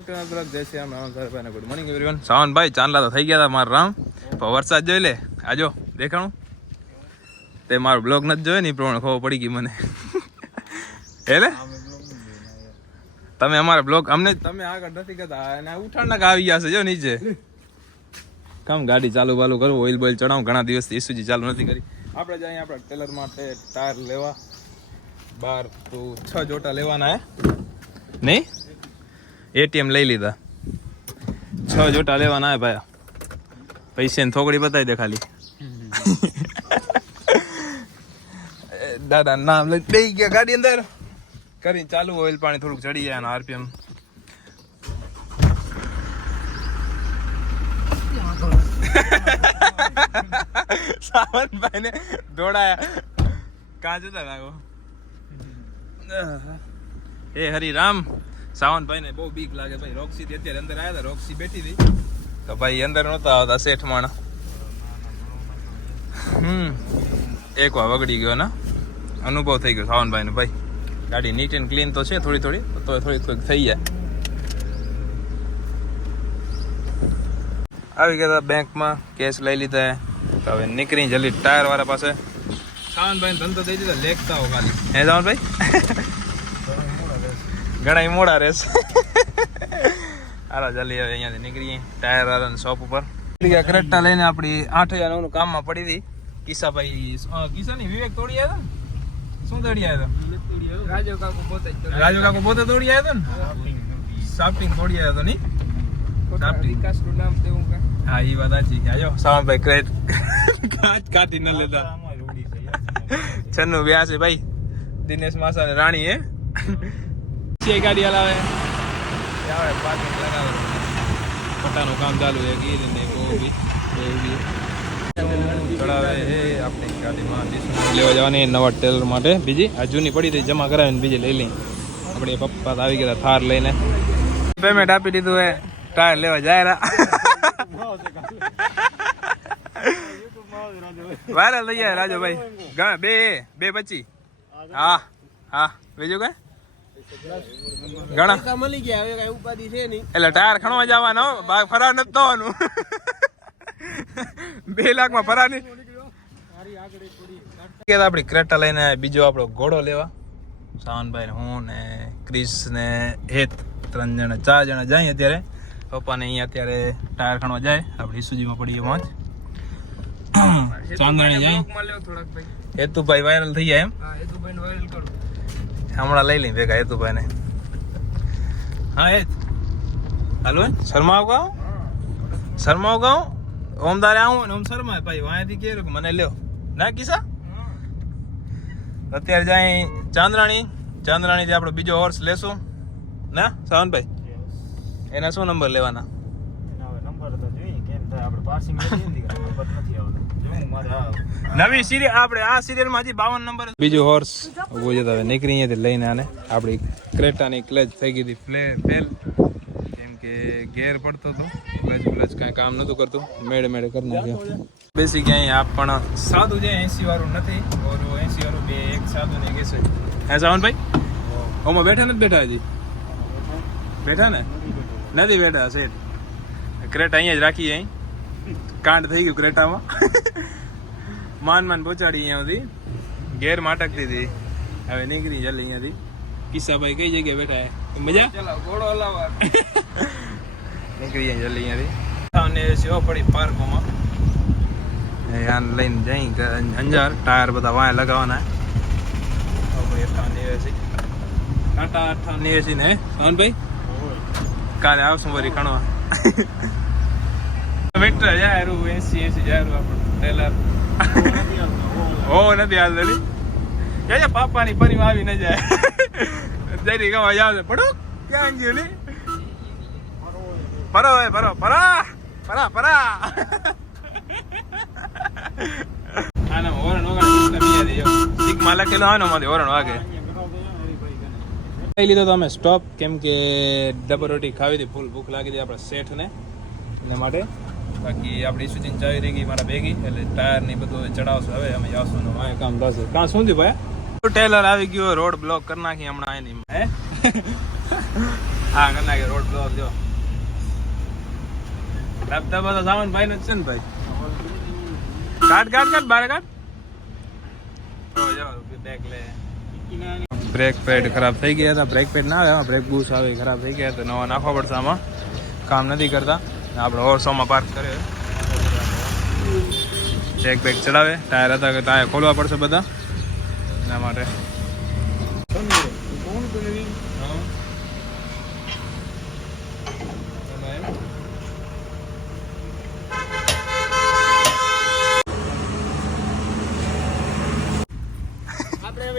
Good morning everyone. સાવનભાઈ ચાંદલા તો થઈ ગયા હતા મારા રામ, પણ વરસાદ જોઈ લે આજો દેખાણું તે મારો બ્લોગ નથી જોયો ને પ્રમાણે ખબર પડી ગઈ મને. એટલે તમે અમારા બ્લોગ અમને તમે આગળ નથી કરતા અને ઉઠાણ આવી ગયા છે જો નીચે. કામ ગાડી ચાલુ બાલુ કરું, ઓઇલ બોઇલ ચડાવું, ઘણા દિવસથી ઇસુજી ચાલુ નથી કરી. આપણે જાય આપણા ટેલર માટે ટાયર લેવા 12 to 6 જોટા લેવાના હે નહીં. એટીએમ લઈ લીધા, 6 જોટા લેવાના હે ભાઈ. પૈસાની થોકડી બતાવી દે ખાલી. દાદા નામ લઈ બેસી ગયા ગાડી અંદર કરીને ચાલુ, ઓઇલ પાણી થોડુંક ચડી જાય અને આરપીએમ. સાવનભાઈ ને દોડાયા કાં જતા લાગો. એ હરિરામ, સાવનભાઈ ને બહુ બીક લાગે ભાઈ. રોક્સી અત્યારે અંદર આવ્યા હતા, રોક્સી બેઠી હતી તો ભાઈ અંદર નહોતા આવતા શેઠ માણા. એક વાર વગડી ગયો ને અનુભવ થઈ ગયો સાવનભાઈ ને ભાઈ. ગાડી નીટ એન્ડ ક્લીન તો છે થોડી થોડી, તો થોડીક થઈ જાય. આવી ગયા બેંકમાં, કેશ લઈ લીધા. તો હવે નીકળી જલ્દી ટાયર વાળા પાસે. સાવનભાઈ ધંધો દઈ દીધો લેખતા હો ખાલી. હે સાવનભાઈ ઘણા મોડા રહેશે. હાલો જલ્દી હવે અહીંયાથી નીકળીએ ટાયર વાળાની શોપ ઉપર. ક્રેટા લઈને આપણી 8,009 નું કામમાં પડી હતી. કિસ્સાની વિવેક તોડી આવ્યા હતા. શું તોડી આવ્યા હતા? રાજુ કાકુ પોતે તોડી આવ્યા હતા ને. સાફ્ટિંગ તોડી આવ્યા હતા નહીં. વિકાસ નું નામ તેવું કે હા એ વાત સાચી. આજો સાવનભાઈ ક્રેટ કાઢી ન લેતા. 9682 ભાઈ દિનેશ માસા ને રાણી હે ગાડી હલાવે આવે પાર્કિંગ લગાવે. પટાનું કામ ચાલુ છે. ગીર ને ગોબી ચડાવે છે આપણી ગાડીમાં. લેવા જવાની નવા ટેલર માટે બીજી આ જૂની પડી હતી જમા કરાવીને બીજી લઈ લઈ. આપણે પપ્પા આવી ગયા થાર લઈને, પેમેન્ટ આપી દીધું હે, ટાયર લેવા જાય. વાયરલ થઈ જાય રાજુભાઈ. બે 25. હા હા બીજું કઈ ઘણા મળી ગયા. હવે કઈ ઉપાધિ છે નહીં. એટલે ટાયર ખણવા જવાનો, ફરાર નથી થવાનું. 2 લાખમાં ફરાર નહીં. આપડી ક્રેટા લઈને બીજો આપણો ઘોડો લેવા. સાવનભાઈ હું ને ક્રિસ ને હેત 3 જણા 4 જણા જાય. અત્યારે પપ્પાને અહીંયા અત્યારે ટાયર ખણવા જાય. આપણે ઇસુજીમાં પડીએ પહોંચ ચાંદણી જાય. હેતુભાઈ વાયરલ થઈ જાય એમ. હેતુભાઈ વાયરલ કરું હમણાં લઈ લઈ ભેગા હેતુભાઈ ને. હા હેત હાલો શર્મા ગાઉં ઓમદારે આવું ને ઓમ શર્મા ભાઈ વાંયાથી કે મને લ્યો ના કિસ્સા. અત્યારે જાય ચાંદરાણી થી આપણો બીજો હોર્સ લેશું ના સાવનભાઈ. એના શું નંબર લેવાના? નવી સિરિયલ આપણે આ સિરિયલમાં હજી 52 નંબર. બીજો હોર્સ ઉભો જતા હવે નીકળી અહીંયાથી લઈને. આને આપણી ક્રેટાની ક્લચ થઈ ગઈ હતી ફેલ, કેમ કે ગેર પડતો હતો. ક્લચ કાંઈ કામ નહોતું કરતું. મેળે કરી નાખ્યો. બેસી ગયા અહીંયા. આપ પણ સાદું છે, 80 વાળું નથી. 80 વાળું બે એક સાદું ને કહેશે. હે સાવનભાઈ ઓમાં બેઠા નથી? બેઠા હજી બેઠા ને નથી બેઠા. સેટ ક્રેટા અહીંયા જ રાખીએ. અહીં કાંડ થઈ ગયું ક્રેટામાં. માન પહોંચાડી અહીંયા સુધી. ઘેર માટકતી હતી. હવે નીકળી જલ્દી અહીંયાથી. કિસ્સાભાઈ કઈ જગ્યાએ બેઠા હે? મજા ઘોડો હલાવવા. નીકળી જાય જલ્દી અહીંયાથી. સેવા પડી પાર્કોમાં આને લઈને જઈ અંજાર. ટાયર બધા વાય લગાવવાના. ટાટા 98 ને ભાઈ કાલે આવશું વરી ખણવા. વેક્ટર જાય 80 જાય આપણું ટેલર. ઓ નથી હાલ દલી જાય પાપાની પરી આવી ન જાય. જરી ગવા જાવ પડો ક્યાં ગયો ને પરા આના ઓરણ વગાડી બીજા દે સિગ્મા લખેલો આનો માંથી ઓરણ વાગે. લઈ લીધો તો અમે સ્ટોપ, કેમ કે ડબલ રોટી ખાવી હતી. ફૂલ ભૂખ લાગી હતી આપણા શેઠને એના માટે. બાકી આપણી સુચિન ચાવી રહી ગઈ મારા ભેગી, એટલે ટાયર ની બધું ચડાવશું. હવે અમે આવશું ને કામ થશે. કાં શું થયું ભાઈ? ટેલર આવી ગયો, રોડ બ્લોક કરી નાખી હમણાં એની હે હા કરી નાખી રોડ બ્લોક. જો ધબધબા તો સાવન ભાઈ નો જ છે ને ભાઈ. કાઢ બારે કાઢ. બ્રેક પેડ ખરાબ થઈ ગયા હતા. બ્રેક પેડ ના આવે, બ્રેક બૂસ આવે ખરાબ થઈ ગયા તો નવા નાખવા પડશે. આમાં કામ નથી કરતા. આપણે ઓરસોમાં પાર્ક કર્યો. ચેક બેક ચડાવે. ટાયર હતા કે ટાયર ખોલવા પડશે બધા એના માટે.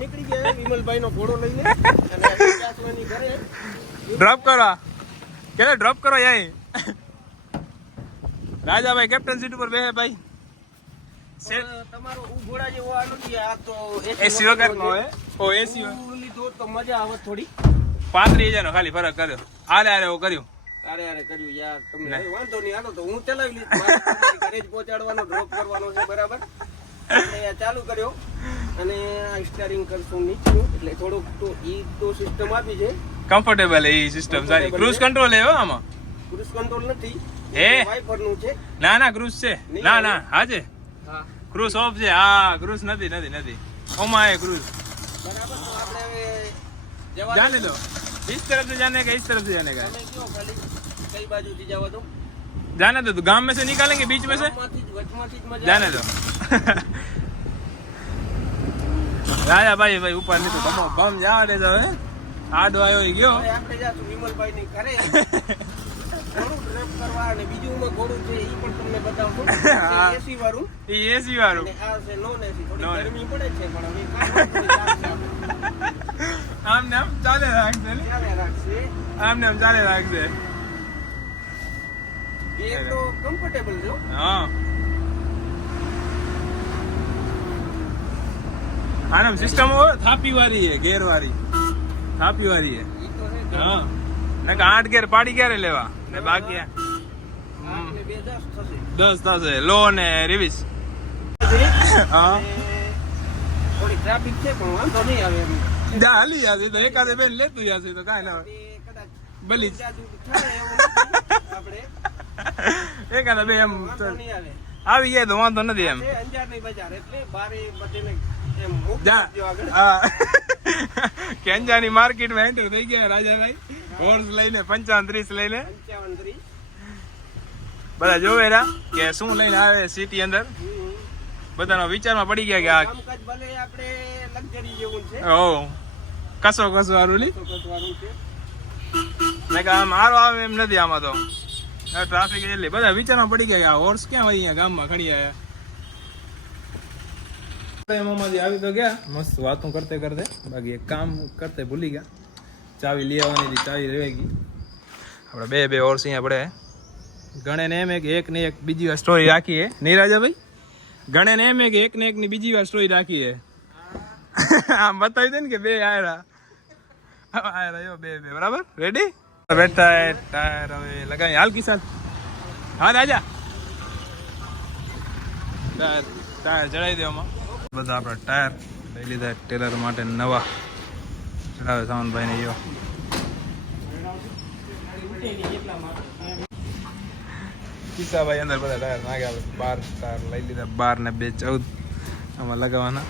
નીકળી ગયા વિમલભાઈ નો ઘોડો લઈને અને ઘરે ડ્રોપ કરો કે ડ્રોપ કરો યાર. રાજાભાઈ કેપ્ટન સીટ ઉપર બેહે ભાઈ. તમારો ઘોડા જેવો આ નથી. આ તો એસી વગર નો હોય. ઓ એસી લીધો તો મજા આવે થોડી. 35,000 નો ખાલી ફરક કર્યો. આરે એવું કર્યું. અરે કર્યું યાર. તમને વાંધો નહીં, હાલો તો હું ચલાવી લઈશ. ઘરે જ પહોંચાડવાનો, ડ્રોપ કરવાનો છે બરાબર. એટલે ચાલુ કર્યો અને સ્ટારિંગ કરશું નીચું એટલે થોડુંક તો ઈ તો સિસ્ટમ આપી છે કમ્ફર્ટેબલ. એ સિસ્ટમ સારી. ક્રૂઝ કંટ્રોલ હે આમાં. ક્રૂઝ કંટ્રોલ નથી, એ વાઇપર નું છે. ના ક્રૂઝ છે. ના હાજે હા ક્રૂઝ ઓફ છે. હા ક્રૂઝ નથી ઓમાં એ ક્રૂઝ બરાબર. તો આપણે जाने दो. इस तरफ से जाने का, इस तरफ से जाने का. कई बाजू થી जावा दो. जाने दो. गांव में से निकालेंगे, बीच में से जाने दो. राजा भाई ऊपर नहीं तो बम जावा दे दो. આડો આવ્યો ગયો. આપણે જાતું વિમલભાઈ ની ઘરે ઘોડું ડ્રેપ કરવા અને બીજું માં ઘોડું છે ઈ પણ તમને બતાવશું. એસી વાળું. ઈ એસી વાળું. અને આ છે નોન એસી. થોડી ગરમી પડે છે પણ હવે આમ ને આમ ચાલે રાખશે. આમ ને આમ ચાલે રાખશે. એ તો કમ્ફર્ટેબલ છે. હા આનમ સિસ્ટમ થાપી વાળી છે, ગેર વાળી થાપી વાળી છે. હા ને 8 ગેર પાડી ક્યારે લેવા ને બાકી 10 થશે લો ને રિવિસ. હા થોડી ટ્રાફિક છે પણ વાંધો નહીં આવે એમ. હાલી જશે તો એકાદે બેન લેતું જશે તો કાંઈ ના ભલી આપણે એકાદા બે એમ નહીં આવે. આવી જાય તો વાંધો નથી એમ. અંજારની બજાર એટલે બારે બધેને એમ કેંજાની માર્કેટમાં એન્ટર થઈ ગયા રાજાભાઈ. હોર્સ લઈને 55-30 લઈને 55-30 બધા જોવે રા કે શું લઈને આવે સિટી અંદર. બધાનો વિચારમાં પડી ગયા કે આ કામકાજ ભલે આપણે લક્ઝરી જેવું છે. ઓ કસો વાળું લી વાળું છે મેં કે આમ હારો આવે એમ નથી. આમાં તો ટ્રાફિક એટલી બધા વિચારમાં પડી ગયા કે આ હોર્સ ક્યાં હોય અહીંયા ગામમાં ખડી આયા. એમાંથી આવી તો ગયા મસ્ત વાતો કરતે બાકી એક કામ કરતે ભૂલી ગયા. ચાવી લઈ આવવાની હતી, ચાવી રહી ગઈ. આપણે બે હોર્સ અહીંયા પડે. ગણે ને એમ એક ને એક બીજી વાર સ્ટોરી રાખી હે નહીં રાજાભાઈ. ગણે ને એમ એક ને એક ની બીજી વાર સ્ટોરી રાખી હે. આમ બતાવી દે ને કે બે આયરા બે બરાબર રેડી. બેઠા ટાયર હવે લગાવી હાલ કિસાન. હા રાજા ટાયર ચડાવી દેવામાં. બધા આપણા ટાયર લઈ લીધા ટેલર માટે નવા. ચડાવે સાવનભાઈ ને યો. કિસ્સાભાઈ અંદર બધા ટાયર નાખ્યા. 12 ટાયર લઈ લીધા. 12 ને 2 14 આમાં લગાવવાના.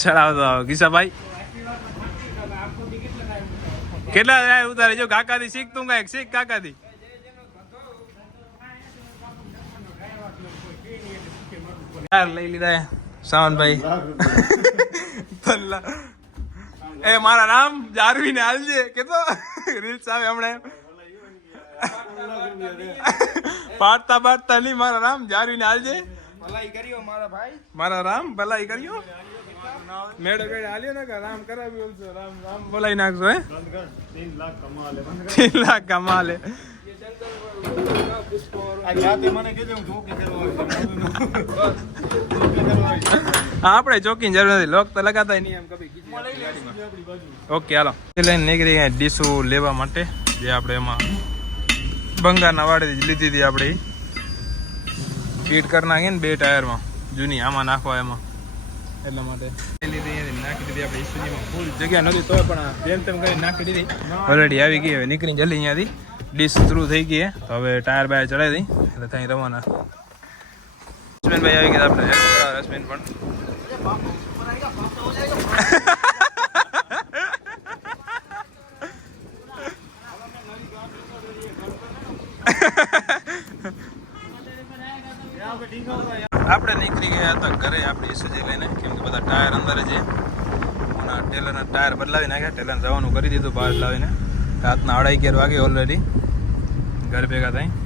ચડાવતો આવો કિસ્સાભાઈ. કેટલા ટાયર ઉતારે જો કાકાથી શીખ તું કઈક શીખ કાકાથી. ટાયર લઈ લીધા સાવનભાઈ. એ મારા નામ જારવી ને હાલજે કેતો રીલ્સ આવે હમણાં. પાડતા નહીં મારા નામ જારવી ને હાલજે. ભલાઈ કર્યો મારા ભાઈ. મારા રામ ભલાઈ કર્યો. મેડો હાલ્યો ને કે રામ કરાવી રામ બોલાવી નાખશો. હે 3 લાખ કમા લે. આપણે ચોકી જરૂર નથી. લોક તો લગાતા નહીં એમ કભી. ઓકે હાલો લઈને નીકળી ગયા ડીશુ લેવા માટે. જે આપણે એમાં બંગારના વાડેથી લીધી હતી આપણે ફીટ કરી નાખીએ ને 2 ટાયરમાં જૂની આમાં નાખવા. એમાં એટલા માટે નાખી દીધી આપણે ઈસુજીમાં ફૂલ જગ્યા નહોતી તોય પણ જેમ તેમ કરી નાખી દીધી ઓલરેડી આવી ગઈ હવે નીકળી જલ્દી અહીંયાથી ડીશ થ્રુ થઈ ગઈ તો હવે ટાયર બાયર ચડાવી દઈ એટલે ત્યાં રવાના રશ્મિનભાઈ આવી ગયા આપણે રશ્મિન પણ આપણે નીકળી ગયા હતા ઘરે આપણે ઈસુજી લઈને કેમ કે બધા ટાયર અંદર છે અને ટેલરના ટાયર બદલાવી નાખ્યા ટેલર જવાનું કરી દીધું બહાર લાવીને રાતના 2:30 વાગે ઓલરેડી ઘર ભેગા થાય